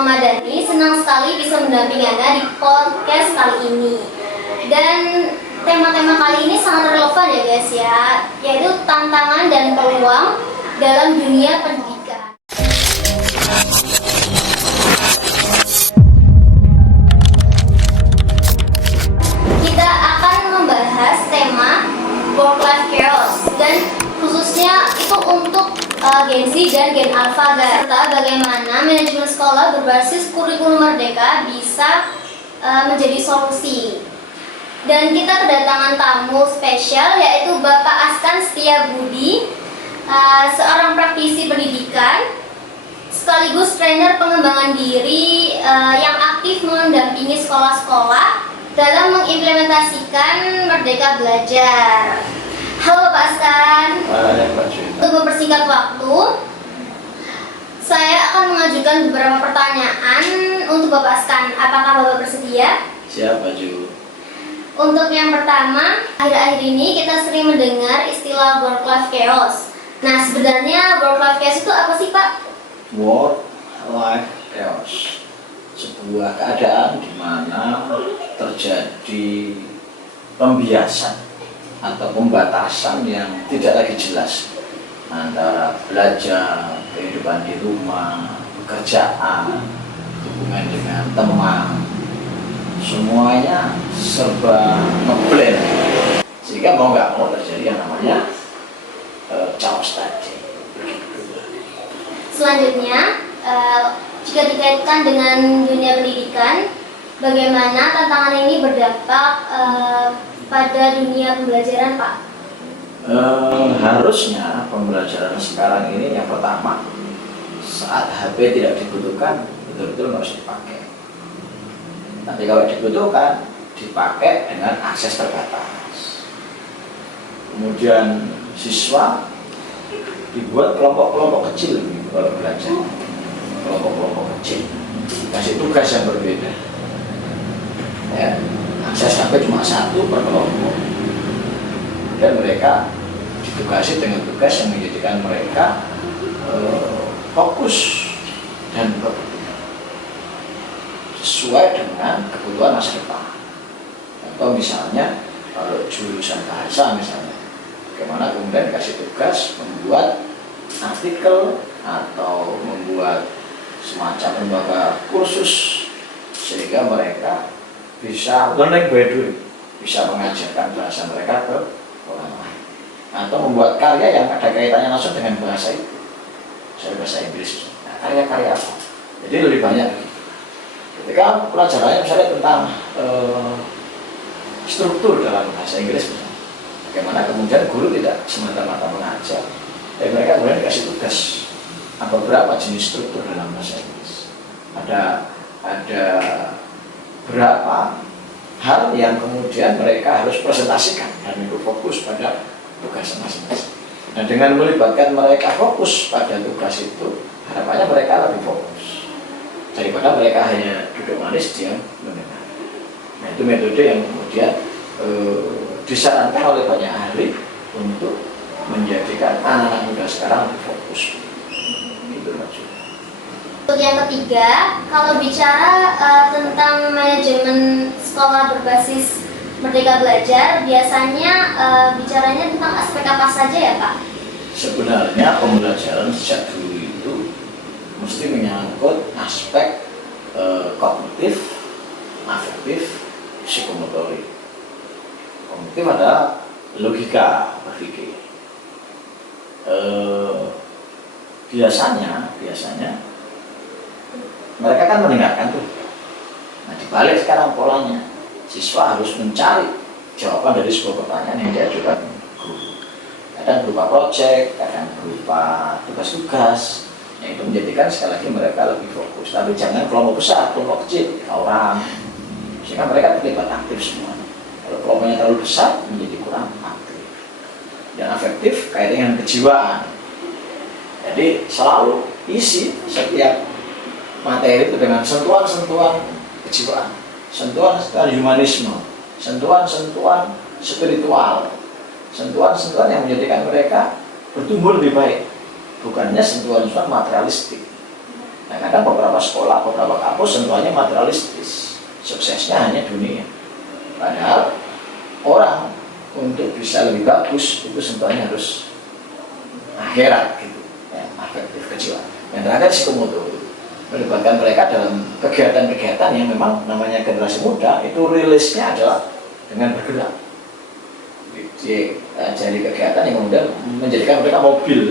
Muhammad Dhani, senang sekali bisa mendampingi Anda di podcast kali ini. Dan tema-tema kali ini sangat relevan ya guys ya, yaitu tantangan dan peluang dalam dunia pendidikan. Kita akan membahas tema work-life chaos dan khususnya itu untuk Gen Z dan Gen Alpha, serta bagaimana manajemen sekolah berbasis kurikulum merdeka bisa menjadi solusi. Dan kita kedatangan tamu spesial yaitu Bapak Askan Setiabudi, seorang praktisi pendidikan sekaligus trainer pengembangan diri yang aktif mendampingi sekolah-sekolah dalam mengimplementasikan Merdeka Belajar. Halo Pak Askan. Untuk mempersingkat waktu, saya akan mengajukan beberapa pertanyaan untuk Bapak Askan. Apakah Bapak bersedia? Siap, Pak Ju. Untuk yang pertama, akhir-akhir ini kita sering mendengar istilah work-life chaos. Nah, sebenarnya work-life chaos itu apa sih, Pak? Work-life chaos, sebuah keadaan di mana terjadi pembiasan atau pembatasan yang tidak lagi jelas antara belajar, kehidupan di rumah, pekerjaan, hubungan dengan teman, semuanya serba ngeblend, sehingga mau nggak mau terjadi yang namanya chaos tadi. Selanjutnya, jika dikaitkan dengan dunia pendidikan, bagaimana tantangan ini berdampak pada dunia pembelajaran, Pak? Harusnya pembelajaran sekarang ini yang pertama, saat HP tidak dibutuhkan, betul-betul harus dipakai. Nanti kalau dibutuhkan, dipakai dengan akses terbatas. Kemudian siswa dibuat kelompok-kelompok kecil kalau belajar, kelompok-kelompok kecil, kasih tugas yang berbeda. Ya, akses HP cuma satu per kelompok, dan mereka ditugasi dengan tugas yang menjadikan mereka fokus dan produktif sesuai dengan kebutuhan masa depan. Atau misalnya kalau jurusan bahasa misalnya, bagaimana kemudian dikasih tugas membuat artikel atau membuat semacam lembaga kursus sehingga mereka bisa learning by doing, bisa mengajarkan bahasa mereka ke orang lain, atau membuat karya yang ada kaitannya langsung dengan bahasa itu, misalnya bahasa Inggris. Nah, karya-karya apa? Jadi lebih banyak. Ketika pelajarannya misalnya tentang struktur dalam bahasa Inggris, misalnya, bagaimana kemudian guru tidak semata-mata mengajar, tapi mereka kemudian dikasih tugas apa berapa jenis struktur dalam bahasa Inggris. Ada berapa hal yang kemudian mereka harus presentasikan dan itu fokus pada tugas masing-masing. Dan dengan melibatkan mereka fokus pada tugas itu, harapannya mereka lebih fokus daripada mereka hanya duduk manis diam mendengar. Nah, itu metode yang kemudian disarankan oleh banyak ahli untuk menjadikan anak-anak muda sekarang lebih fokus. Itu maksudnya. Untuk yang ketiga, kalau bicara tentang manajemen sekolah berbasis Merdeka Belajar, biasanya bicaranya tentang aspek apa saja ya, Pak? Sebenarnya pembelajaran sejak dulu itu mesti menyangkut aspek kognitif, afektif, psikomotorik. Kognitif adalah logika berpikir. Biasanya mereka kan mendengarkan tuh. Nah, dibalik sekarang polanya, siswa harus mencari jawaban dari sebuah pertanyaan yang diajukan guru. Kadang berupa proyek, kadang berupa tugas-tugas, yang itu menjadikan sekali lagi mereka lebih fokus. Tapi jangan kelompok besar, kelompok kecil, orang, sehingga mereka terlibat aktif semua. Kalau kelompoknya terlalu besar, menjadi kurang aktif. Dan afektif kaitannya dengan kejiwaan. Jadi selalu isi setiap materi itu dengan sentuhan-sentuhan kejiwaan, sentuhan-sentuhan humanisme, sentuhan-sentuhan spiritual, sentuhan-sentuhan yang menjadikan mereka bertumbuh lebih baik, bukannya sentuhan-sentuhan materialistik. Nah, kadang beberapa sekolah, beberapa kampus tentunya materialistis, suksesnya hanya dunia. Padahal orang untuk bisa lebih bagus itu tentunya harus akhirat gitu, ya, afektif kejiwaan. Yang terakhir psikomotor, melibatkan mereka dalam kegiatan-kegiatan yang memang namanya generasi muda itu rilisnya adalah dengan bergerak. Jadi kegiatan yang kemudian menjadikan mereka mobile,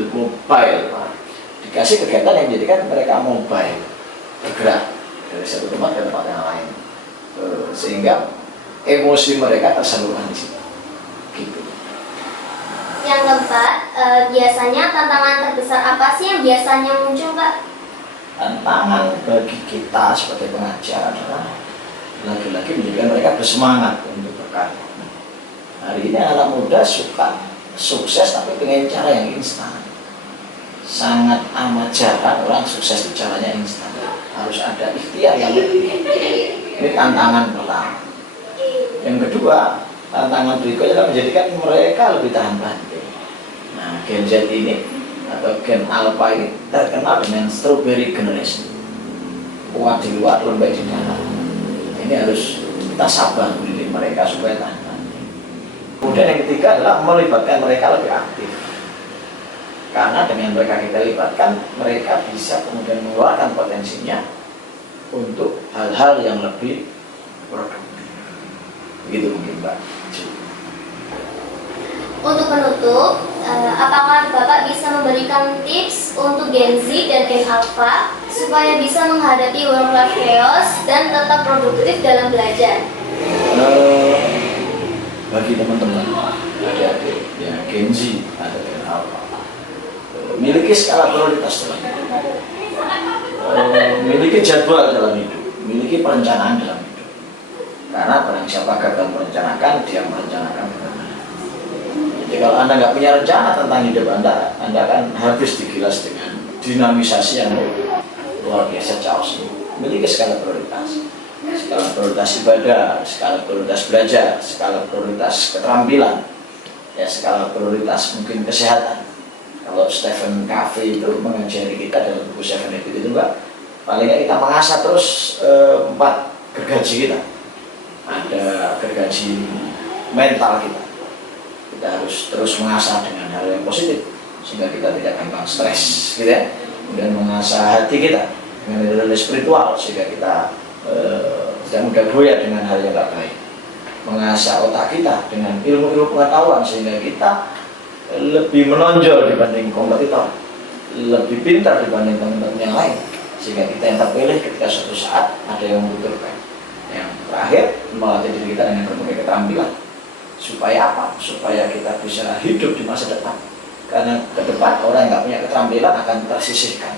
dikasih kegiatan yang menjadikan mereka mobile, bergerak dari satu tempat ke tempat yang lain, sehingga emosi mereka tersalurkan di situ. Gitu. Yang keempat, biasanya tantangan terbesar apa sih yang biasanya muncul, Pak? Tantangan bagi kita sebagai pengajar adalah lagi-lagi menjadikan mereka bersemangat untuk berkarya. Hari ini anak muda suka sukses tapi pengen cara yang instan. Sangat amat jarang orang sukses di caranya instan. Harus ada ikhtiar yang lebih. Ini tantangan pertama. Yang kedua, tantangan berikutnya adalah menjadikan mereka lebih tahan banting. Nah, Gen Z ini atau Gen Alpha ini terkenal dengan strawberry generation. Kuat di luar, lembek di dalam. Ini harus kita sabar mendidik mereka supaya tahan banting. Kemudian yang ketiga adalah melibatkan mereka lebih aktif. Karena dengan mereka kita libatkan, mereka bisa kemudian mengeluarkan potensinya untuk hal-hal yang lebih produktif. Begitu mungkin, Mbak. Untuk penutup, apakah Bapak bisa memberikan tips untuk Gen Z dan Gen Alpha supaya bisa menghadapi work-life chaos dan tetap produktif dalam belajar? Bagi teman-teman, adik-adik yang Gen Z atau Gen Alpha, miliki skala prioritas dalam hidup, miliki jadwal dalam hidup, miliki perencanaan dalam hidup. Karena barang siapa gagal merencanakan, dia merencanakan bagaimana. Jadi kalau Anda nggak punya rencana tentang hidup Anda akan habis digilas dengan dinamisasi yang luar biasa chaos. Miliki skala prioritas. Skala prioritas ibadah, skala prioritas belajar, skala prioritas keterampilan, ya skala prioritas mungkin kesehatan. Kalau Stephen Covey itu mengajari kita dalam buku Seven Habits itu, Mbak, paling nggak kita mengasah terus 4 gergaji kita. Ada gergaji mental kita. Kita harus terus mengasah dengan hal yang positif sehingga kita tidak gampang stres, gitu ya. Kemudian mengasah hati kita dengan hal spiritual sehingga kita tidak mudah goyah dengan hal yang tidak baik. Mengasah otak kita dengan ilmu-ilmu pengetahuan sehingga kita lebih menonjol dibanding kompetitor, lebih pintar dibanding teman-teman yang lain, sehingga kita yang terpilih ketika suatu saat ada yang membutuhkan. Yang terakhir, melatih diri kita dengan berbagai keterampilan. Supaya apa? Supaya kita bisa hidup di masa depan. Karena ke depan orang yang nggak punya keterampilan akan tersisihkan.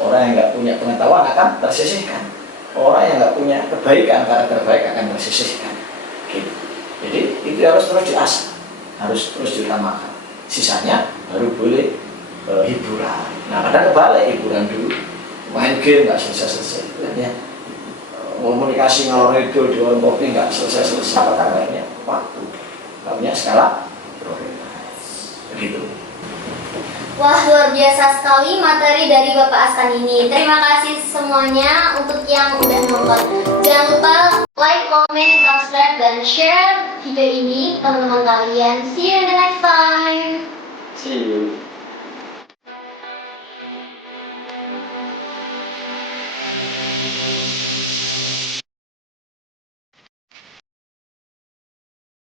Orang yang nggak punya pengetahuan akan tersisihkan. Orang yang nggak punya kebaikan, karakter baik akan tersisihkan. Gitu. Jadi itu harus terus diasah, harus terus diutamakan. Sisanya baru boleh hiburan. Nah kadang kebalik, hiburan dulu, main game nggak selesai-selesai. Ya. Komunikasi ngalor itu di warung kopi nggak selesai-selesai. Apa kabarnya? Waktu. Nggak punya skala prioritas. Begitu. Wah, luar biasa sekali materi dari Bapak Astan ini. Terima kasih semuanya untuk yang udah nonton. Jangan lupa like, comment, subscribe, dan share video ini ke teman-teman kalian. See you in the next time. See you.